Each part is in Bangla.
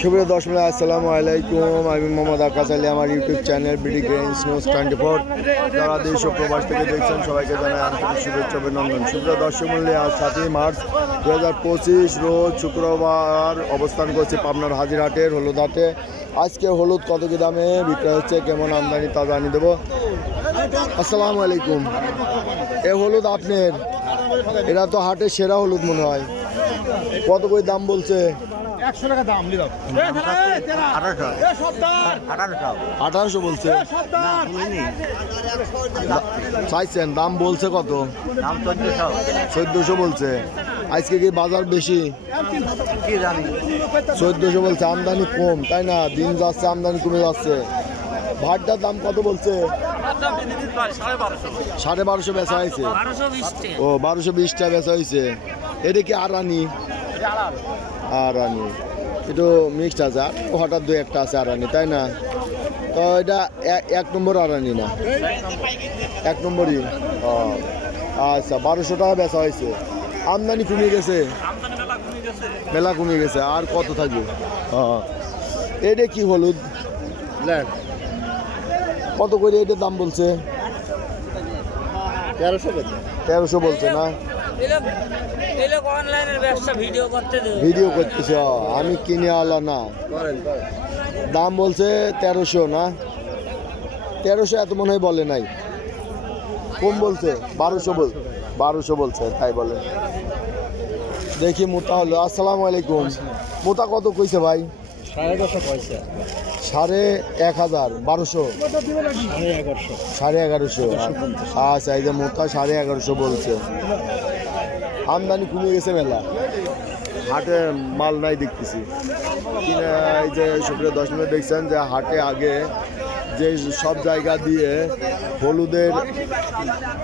সুপ্রিয় দর্শক আসসালামু আলাইকুম। আমি মোহাম্মদ আকাশ আলী, আমার YouTube channel BD grains news 24। যারা দেশ ও প্রবাস থেকে দেখছেন সবাইকে জানাই আন্তরিক শুভেচ্ছা অভিনন্দন। সুপ্রিয় দর্শক মূল্যে আজ 7ই মার্চ 2025 রোজ শুক্রবার অবস্থান করছি পাবনার হাজিরহাটের হলুদ হাটে। আজকে হলুদ কত কি দামে বিক্রয় হচ্ছে, কেমন আমদানি তা জানিয়ে দেবো। আসসালামু আলাইকুম। এ হলুদ আপনার? এরা তো হাটের সেরা হলুদ মনে হয়। কত করে দাম বলছে? 100 টাকা দাম দিলাম। 1800 বলছে। চাইছেন দাম বলছে কত? 1400 বলছে। আজকে কি বাজার বেশি? 1400 বলছে। আমদানি কম তাই না? দিন যাচ্ছে আমদানি কমে যাচ্ছে। ভাতটার দাম কত বলছে? 1250 বেচা হয়েছে। ও 1220 টাকা বেচা হয়েছে। এটা কি আরানি? আরানি একটু মিক্সড আছে, আর হঠাৎ দু একটা আছে আরানি তাই না? তো এটা এক নম্বর আরানি না? 1 নম্বরই। ও আচ্ছা, 1200 টাকা বেচা হয়েছে। আমদানি কমে গেছে, মেলা কমে গেছে। আর কত থাকবে? এটা কি হলুদ? কত করে এটার দাম বলছে? 1300 বলছে না? ভিডিও করতেছে, আমি কিনে আলা না। দাম বলছে 1300 না? 1300 এত মনে হয় বলে নাই, কম বলছে। 1200 বলছে তাই বলে। দেখি মোটা হলো। আসসালামু আলাইকুম। মোটা কত কইছে ভাই? 1150 পয়সা। 11,500 1200 1150। আচ্ছা, এই যে মোটা 1150 বলছে। আমদানি কমে গেছে মেলা, হাটে মাল নাই দেখতেছি কিনা। এই যে সুপ্রিয় দর্শক দেখছেন যে হাটে আগে যে সব জায়গা দিয়ে হলুদের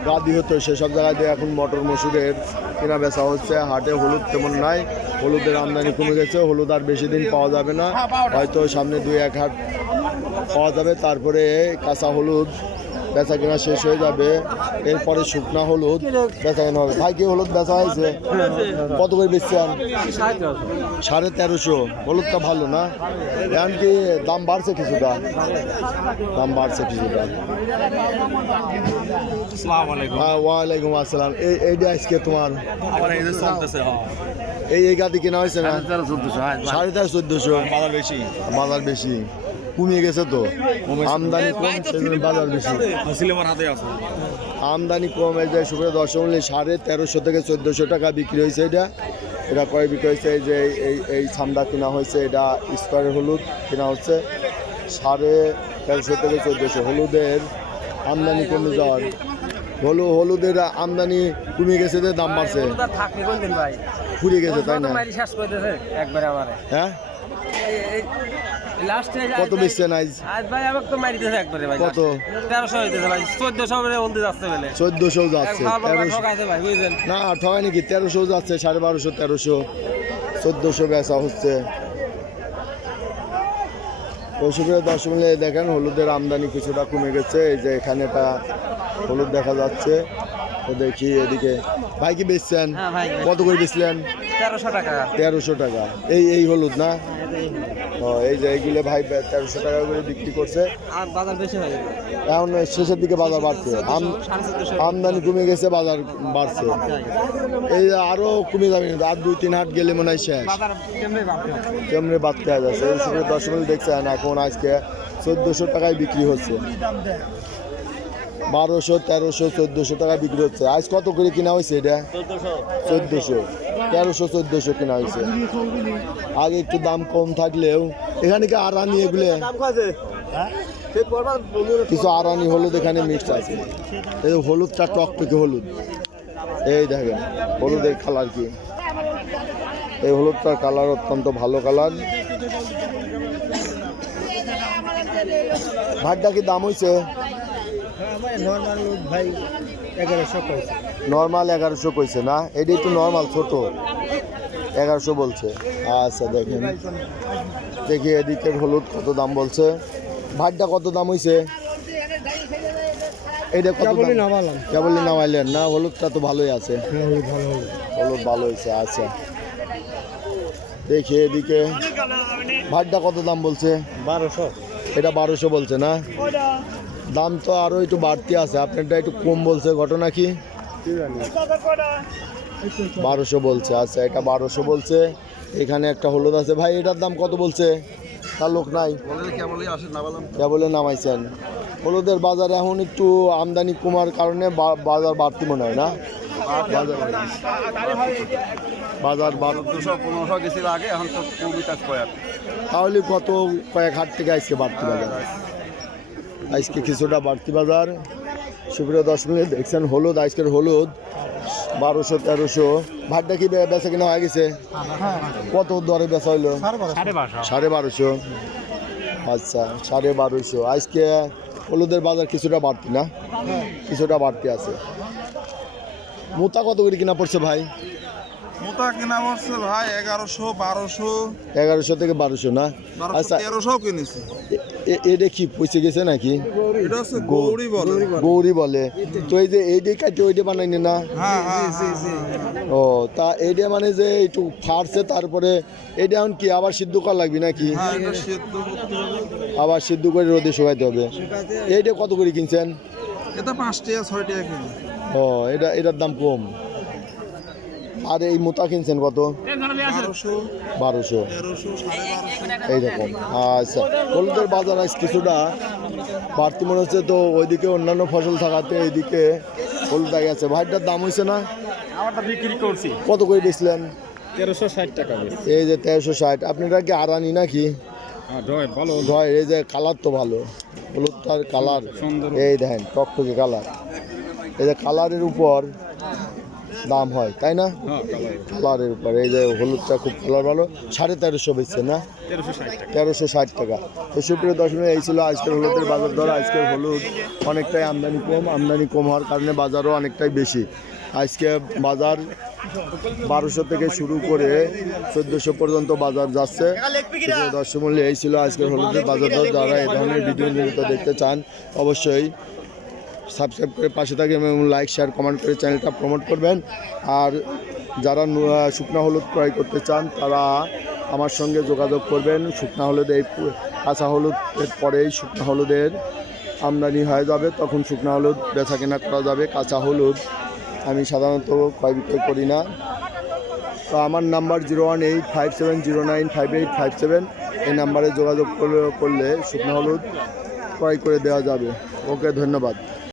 গাদি হতো, সেসব জায়গায় দিয়ে এখন মটর মসুরের কেনা বেচা হচ্ছে। হাটে হলুদ তেমন নাই, হলুদের আমদানি কমে গেছে। হলুদ আর বেশি দিন পাওয়া যাবে না, হয়তো সামনে 2-1 হাট পাওয়া যাবে। তারপরে কাঁচা হলুদ বেচা কেনা শেষ হয়ে যাবে, এরপরে শুকনা হলুদ বেচা কেনা হবে। ভাই কি হলুদ বেচা হয়েছে? কত করে বেচছেন? 1350। হলুদটা ভালো না? এখন কি দাম বাড়ছে কিছুটা? দাম বাড়ছে কিছুটা। হ্যাঁ, ওয়ালাইকুম আসসালাম। এইটা আজকে তোমার এই গাদি কেনা হয়েছে না? 1350। বাজার বেশি কমিয়ে গেছে তো, আমদানি কম, সেজন্য বাজার বেশি। আমদানি কম। এই যে সুপ্রিয় দর্শক 1350 থেকে 1400 টাকা বিক্রি হয়েছে। এটা কয় বিক্রি হয়েছে? এই যে এই সামদা কেনা হয়েছে, এটা স্কোয়ারের হলুদ কেনা হচ্ছে 1350 থেকে 1400। হলুদের আমদানি কমে যাওয়ার, হলুদের আমদানি কমে গেছে, দাম বাড়ছে, ফুরিয়ে গেছে তাই না? হ্যাঁ, কত বেচছেন আজ? ভাই আমাকে তো মারি দিয়েছে একবারে ভাই। কত? 1300 হইতেছে ভাই। 1400 বলে বলতে যাচ্ছে বলে। 1400 যাচ্ছে। 1300 ভাই বুঝছেন না, ঠগায় নাকি? 1300 যাচ্ছে, 1250, 1300, 1400 বেচা হচ্ছে। ওষুধের দর্শক দেখেন হলুদের আমদানি কিছুটা কমে গেছে। এই যে এখানে একটা হলুদ দেখা যাচ্ছে, তো দেখি এদিকে। ভাই কি বেচছেন? কত করে বেচলেন? 1300 টাকা। 1300 টাকা। এই হলুদ না? এই যে এইগুলো ভাই 1300 টাকা করে বিক্রি করছে। আর বাজার বেশি হয়ে যাবে এখন শেষের দিকে বাজার বাড়ছে, আমদানি কমে গেছে, বাজার বাড়ছে। এই আরো কমে যাবে, কিন্তু আর 2-3 হাট গেলে মনে হয় শেষ, কেমনে বাড়তে যাচ্ছে। এই সময় 10 মিনিট দেখছেন, এখন আজকে 1400 টাকায় বিক্রি হচ্ছে। 1200, 1300, 1400 টাকা বিক্রি হচ্ছে। আজ কত করে কিনা হয়েছে? এটা 1400, 1300, 1400 কিনা হয়েছে। আগে একটু দাম কম থাকলেও এখানে কি আরানি, এগুলো কিছু আরানি হলুদ এখানে মিক্সড আছে। এই হলুদটা টকটকে হলুদ, এই দেখেন হলুদের কালার কি। এই হলুদটার কালার অত্যন্ত ভালো কালার। ভাতটা কি দাম হয়েছে? নর্মাল 1100 কইছে না? এটা একটু নর্মাল ছোট 1100 বলছে। আচ্ছা, দেখি এদিকের হলুদ কত দাম বলছে। ভাতটা কত দাম হয়েছে? এটা কেবলই নামাইলেন না? হলুদটা তো ভালোই আছে, হলুদ ভালো হয়েছে। আচ্ছা, দেখি এদিকে ভাতটা কত দাম বলছে? 1200। এটা 1200 বলছে না? দাম তো আরও একটু বাড়তি আছে, আপনারটা একটু কম বলছে, ঘটনা কি? 1200 বলছে। আচ্ছা, এটা 1200 বলছে। এখানে একটা হলুদ আছে ভাই, এটার দাম কত বলছে? তার লোক নাই, কেবলে নামাইছেন। হলুদের বাজারে এখন একটু আমদানি কমার কারণে বাজার বাড়তি মনে হয় না? বাজার 200-1500 গেছিল আগে, এখন তো কমই কাজ করে। তাহলে কত কয়েক হাট থেকে আজকে বাড়তি বাজার? আজকে কিছুটা বাড়তি বাজার। সুপ্রিয় দর্শক দেখছেন হলুদ, আজকের হলুদ 1200-1300। ভাতটা কি বেচা কিনা হয়ে গেছে? কত দরে বেচা হইলো? 1250। আচ্ছা, 1250। আজকে হলুদের বাজার কিছুটা বাড়তি না? কিছুটা বাড়তি আছে। মোটা কত করে কিনা পড়ছে ভাই? মোটা কিনা পড়ছে ভাই 1100-1200। 1100 থেকে 1200 না? আচ্ছা, 1300 কিনেছি। এটা কি পচে গেছে নাকি? এটা হচ্ছে গৌরী বলে। গৌরী বলে। তো এই যে এইটাই কাটে ওইটা বানাইনি না? হ্যাঁ। ও, তা এইটা মানে যে একটু ফাটছে, তারপরে এটা এখন কি আবার সিদ্ধ করা লাগবে নাকি? এটা সেদ্ধ করতে হবে। আবার সিদ্ধ করে রোদে শুকাইতে হবে। এইটা কত করে কিনছেন? এটা 5 টাকা 6 টাকা কিনে। ও, এটার দাম কম। আর এই মোটা কিনছেন কত? 1200, 1200। 1300, 1250। এইরকম। আচ্ছা, হলুদের বাজার আজ কিছুটা বাড়তি মনে হচ্ছে। তো ওইদিকে অন্যান্য ফসল থাকাতে এইদিকে হলুদ আগে আছে। ভাইটার দাম হয়েছে না? আমারটা বিক্রি করছি কত করে বেচলেন? 1360 টাকা। এই যে 1360। আপনারা কি আরানি নাকি? ভালো হয়, এই যে কালার তো ভালো, হলুদটার কালার সুন্দর। এই দেখেন টকটকে কালার। এই যে কালারের উপর দাম হয়, তাই না? কালারের উপর এই যে হলুদটা খুব কালার ভালো। 1350 বেচছে না? 1360 টাকা। তো সুপ্রিয় দর্শক, এই ছিল আজকের হলুদের বাজার দর। আজকের হলুদ অনেকটাই আমদানি কম হওয়ার কারণে বাজারও অনেকটাই বেশি। আজকে বাজার 1200 থেকে শুরু করে 1400 পর্যন্ত বাজার যাচ্ছে। সুপ্রিয় দর্শক মূল্য, এই ছিল আজকের হলুদের বাজার দর। যারা এই ধরনের ভিডিও নিয়মিত দেখতে চান অবশ্যই সাবস্ক্রাইব করে পাশে থাকবেন এবং লাইক, শেয়ার, কমেন্ট করে চ্যানেলটা প্রমোট করবেন। আর যারা শুকনা হলুদ ক্রয় করতে চান তারা আমার সঙ্গে যোগাযোগ করবেন। শুকনা হলুদ এই কাঁচা হলুদের পরেই শুকনা হলুদের আমদানি হয়ে যাবে, তখন শুকনা হলুদ বেচা কেনা করা যাবে। কাঁচা হলুদ আমি সাধারণত ক্রয় বিক্রয় করি না। তো আমার নাম্বার 01857095857। এই নাম্বারে যোগাযোগ করলে শুকনা হলুদ ক্রয় করে দেওয়া যাবে। ওকে, ধন্যবাদ।